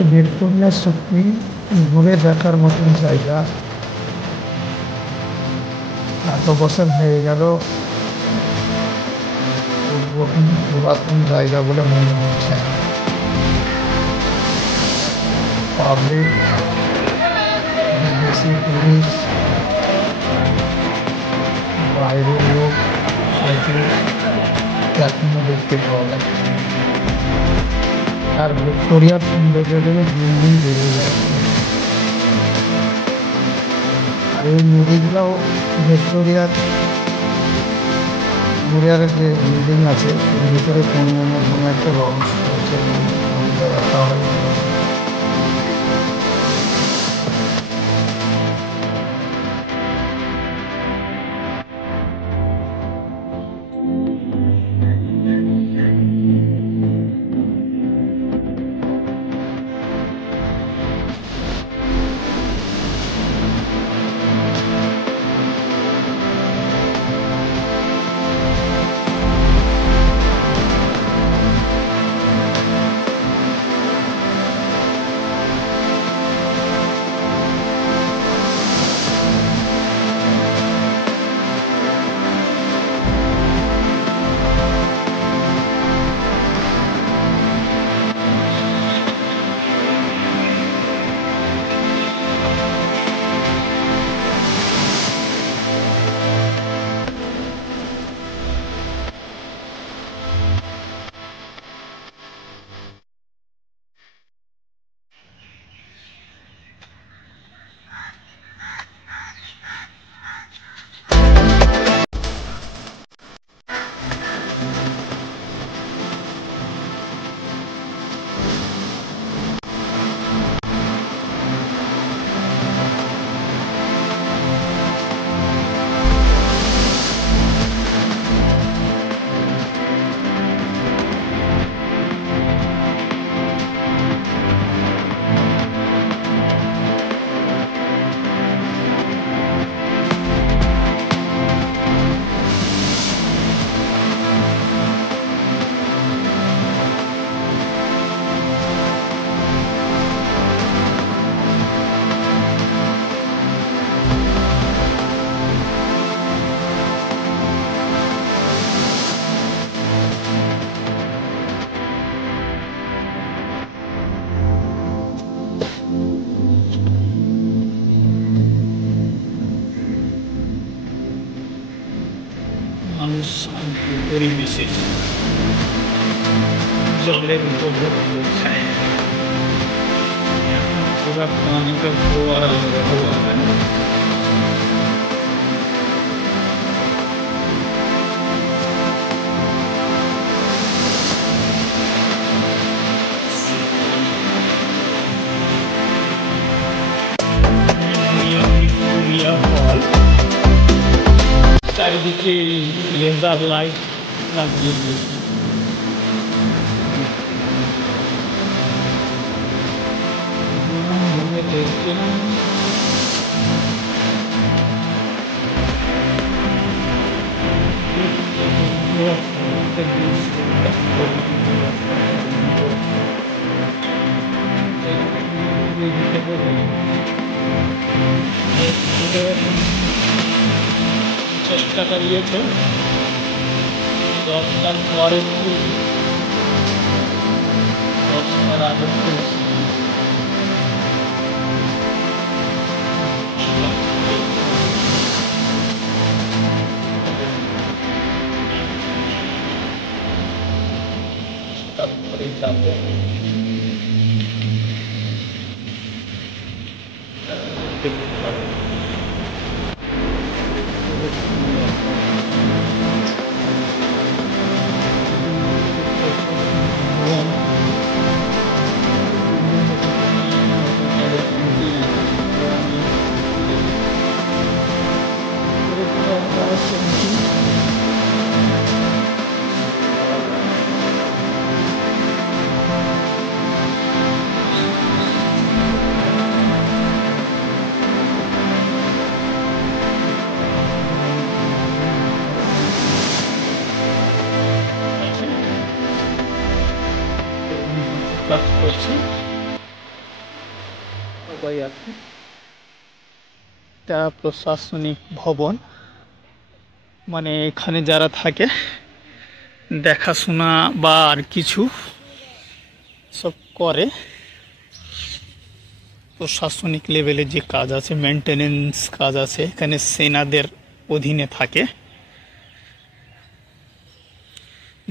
Victoria সত্যি ঘুরে দেখার মতন জায়গা। এত বছর হয়ে গেল উদ্বোধন পুরাতন জায়গা বলে মনে হচ্ছে না। পাবলিক, বিদেশি টুরিস্ট, বাইরের লোক হয়তো এখনো দেখতে পাওয়া যাচ্ছে। আর ভিক্টোরিয়ার সৌন্দর্য দিন দিন বেড়ে যাচ্ছে। আর এই মুভিগুলোও ভিক্টোরিয়ার যে বিল্ডিং আছে এর ভিতরে কোনো না কোনো একটা রহস্য আছে, রাখা হয়। মানুষ শান্তি পরিবেশে জলের উপভোগ খায়। पूरा पानी का फुहारा लगा हुआ है। চারিদিকে লেজার লাইট লাগিয়ে দিয়েছে। চেষ্টা করিয়েছে 10টার পরে 10টার আগে তারপরে যাবো। সবাই আছে। এটা প্রশাসনিক ভবন, মানে এখানে যারা থাকে দেখাশোনা বা আর কিছু সব করে, প্রশাসনিক লেভেলে যে কাজ আছে, মেনটেনেন্স কাজ আছে, এখানে সেনাদের অধীনে থাকে।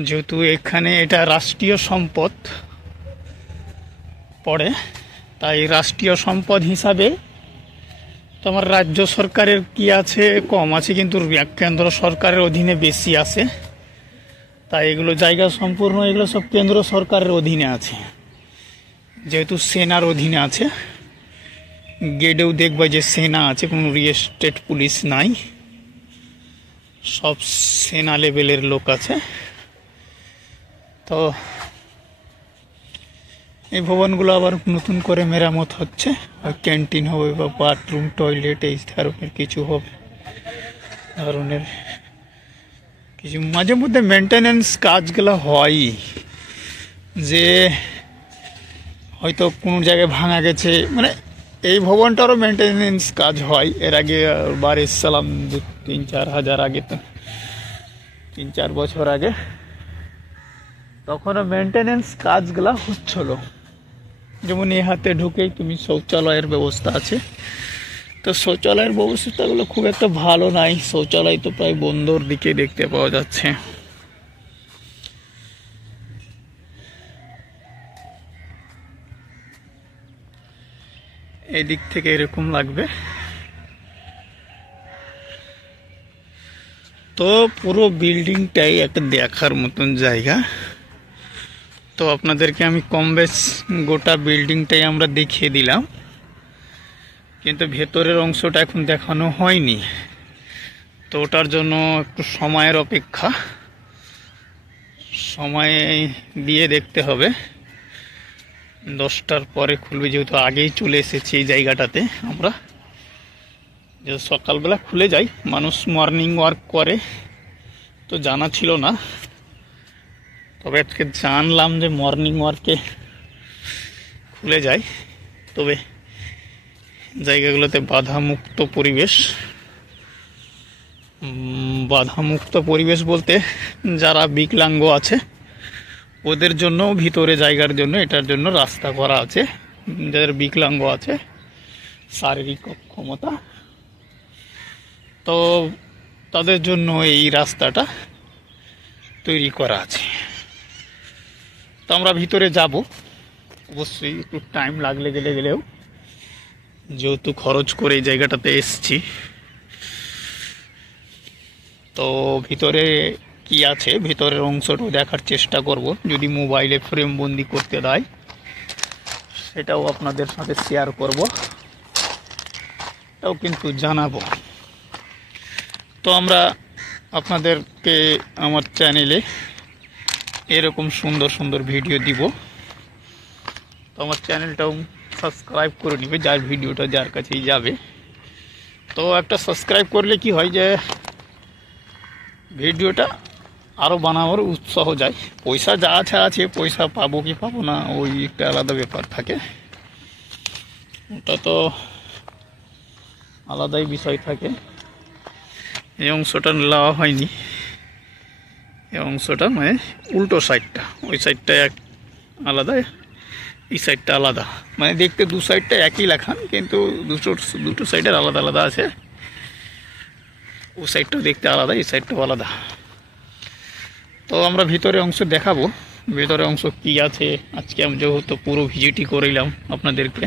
যেহেতু এখানে এটা রাষ্ট্রীয় সম্পদ পড়ে, তাই রাষ্ট্রীয় সম্পদ হিসাবে তোমার রাজ্য সরকারের কি আছে, কম আছে, কিন্তু কেন্দ্র সরকারের অধীনে বেশি আছে। তাই এগুলো জায়গা সম্পূর্ণ এগুলো সব কেন্দ্র সরকারের অধীনে আছে, যেহেতু সেনার অধীনে আছে। গেটেও দেখবা যে সেনা আছে, কোনো স্টেট পুলিশ নাই, সব সেনা লেভেলের লোক আছে। তো এই ভবনগুলো আবার নতুন করে মেরামত হচ্ছে, ক্যান্টিন হবে বা বাথরুম টয়লেট এই ধরনের কিছু হবে, ধরনের কিছু মাঝে মধ্যে মেনটেনেন্স কাজগুলো হয়, যে হয়তো কোনো জায়গায় ভাঙা গেছে, মানে এই ভবনটারও মেনটেনেন্স কাজ হয়। এর আগে বার এসেছিলাম 3-4 হাজার আগে, তো 3-4 বছর আগে, তখনও মেনটেনেন্স কাজগুলা হচ্ছিল। যেমন এই হাতে ঢুকেই তুমি শৌচালয়ের ব্যবস্থা আছে, তো শৌচালয়ের ব্যবস্থাগুলো খুব একটা ভালো নাই, শৌচালয় তো প্রায় বন্ধর দিকে দেখতে পাওয়া যাচ্ছে। এই দিক থেকে এরকম লাগবে। তো পুরো বিল্ডিংটাই একটা দেখার মতন জায়গা। তো আপনাদেরকে আমি কম বেশ গোটা বিল্ডিংটাই আমরা দেখিয়ে দিলাম, কিন্তু ভেতরের অংশটা এখন দেখানো হয়নি। তো ওটার জন্য একটু সময়ের অপেক্ষা, সময় দিয়ে দেখতে হবে। 10টার পরে খুলবে, যেহেতু আগেই চলে এসেছি এই জায়গাটাতে আমরা, যে সকালবেলা খুলে যায়, মানুষ মর্নিং ওয়ার্ক করে, তো জানা ছিল না। তবে আজকে জানলাম যে মর্নিং ওয়ার্কে খুলে যায়। তবে জায়গাগুলোতে বাধামুক্ত পরিবেশ, বাধামুক্ত পরিবেশ বলতে যারা বিকলাঙ্গ আছে ওদের জন্য ভিতরে জায়গার জন্য এটার জন্য রাস্তা করা আছে। যাদের বিকলাঙ্গ আছে, শারীরিক অক্ষমতা, তো তাদের জন্য এই রাস্তাটা তৈরি করা আছে। তো আমরা ভিতরে যাব, অবশ্যই একটু টাইম গেলেও, যেহেতু খরচ করে এই জায়গাটাতে এসছি। তো ভিতরে কি আছে, ভিতরের অংশটাও দেখার চেষ্টা করব, যদি মোবাইলে ফ্রেম বন্দি করতে দেয় সেটাও আপনাদের সাথে শেয়ার করব, এটাও কিন্তু জানাবো। তো আমরা আপনাদেরকে আমার চ্যানেলে এরকম সুন্দর সুন্দর ভিডিও দিব, তো আমার চ্যানেলটাও সাবস্ক্রাইব করে নিবে, যার ভিডিওটা যার কাছেই যাবে। তো একটা সাবস্ক্রাইব করলে কি হয়, যে ভিডিওটা আরও বানানোর উৎসাহ যায়। পয়সা যা আছে, পয়সা পাবো কি পাবো না ওই একটা আলাদা ব্যাপার থাকে, ওটা তো আলাদাই বিষয় থাকে। এই অংশটা নেওয়া হয়নি, এই অংশটা মানে উল্টো সাইডটা, ওই সাইডটা এক আলাদা, এই সাইডটা আলাদা, মানে দেখতে দু সাইডটা একই লেখান, কিন্তু দুটো সাইডের আলাদা আলাদা আছে। ও সাইডটাও দেখতে আলাদা, এই সাইডটাও আলাদা। তো আমরা ভিতরে অংশ দেখাবো, ভিতরে অংশ কি আছে। আজকে আমি যেহেতু পুরো ভিজিটই করিলাম আপনাদেরকে,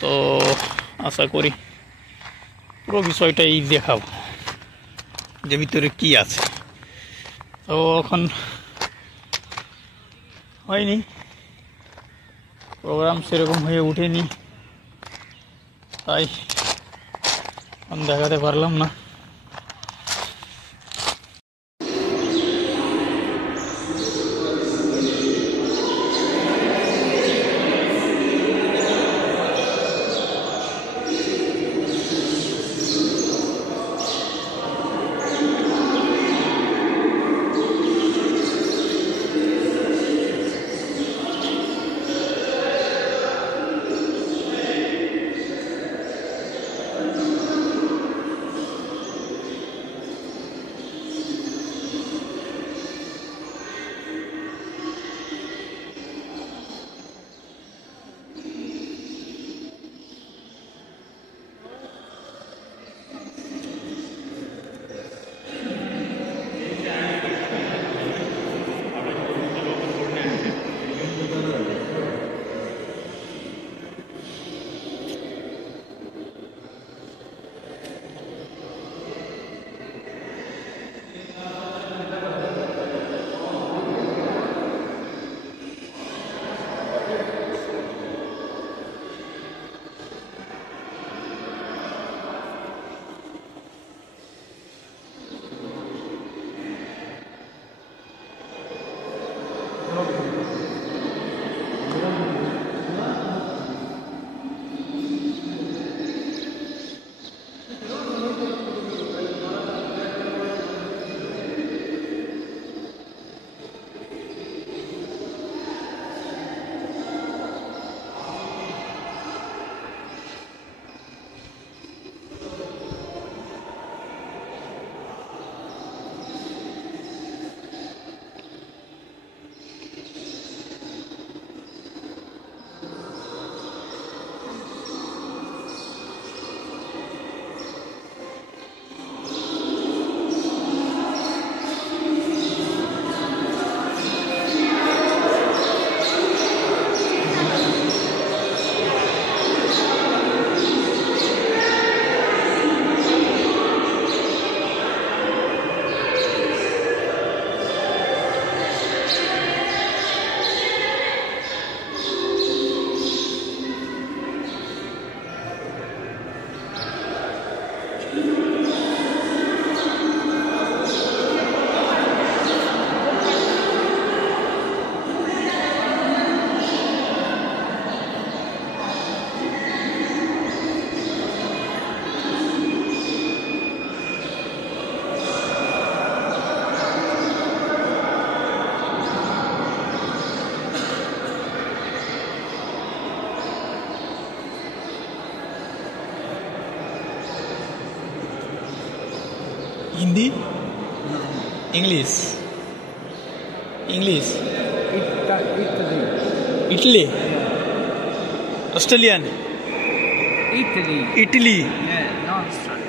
তো আশা করি পুরো বিষয়টাই দেখাবো যে ভিতরে কি আছে। তো এখন হয়নি, প্রোগ্রাম সেরকম হয়ে ওঠেনি, তাই আমি দেখাতে পারলাম না। Hindi, English, English, Italy, Australian, Italy. Italy. Yeah, no, Australia.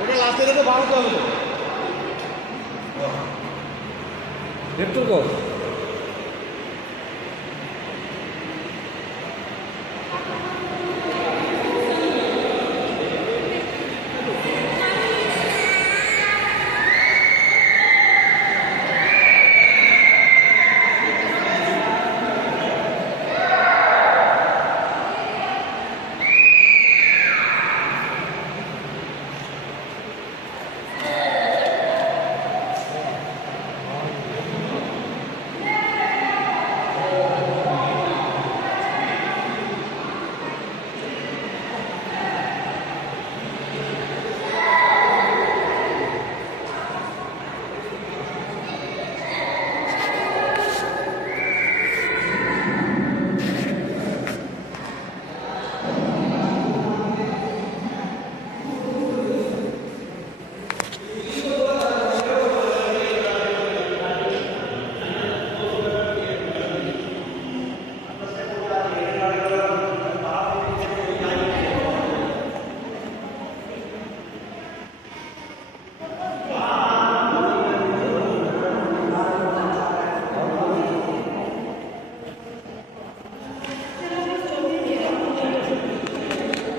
ওটা লাস্টে যেতে ভালো হবে তো। দেখতো তো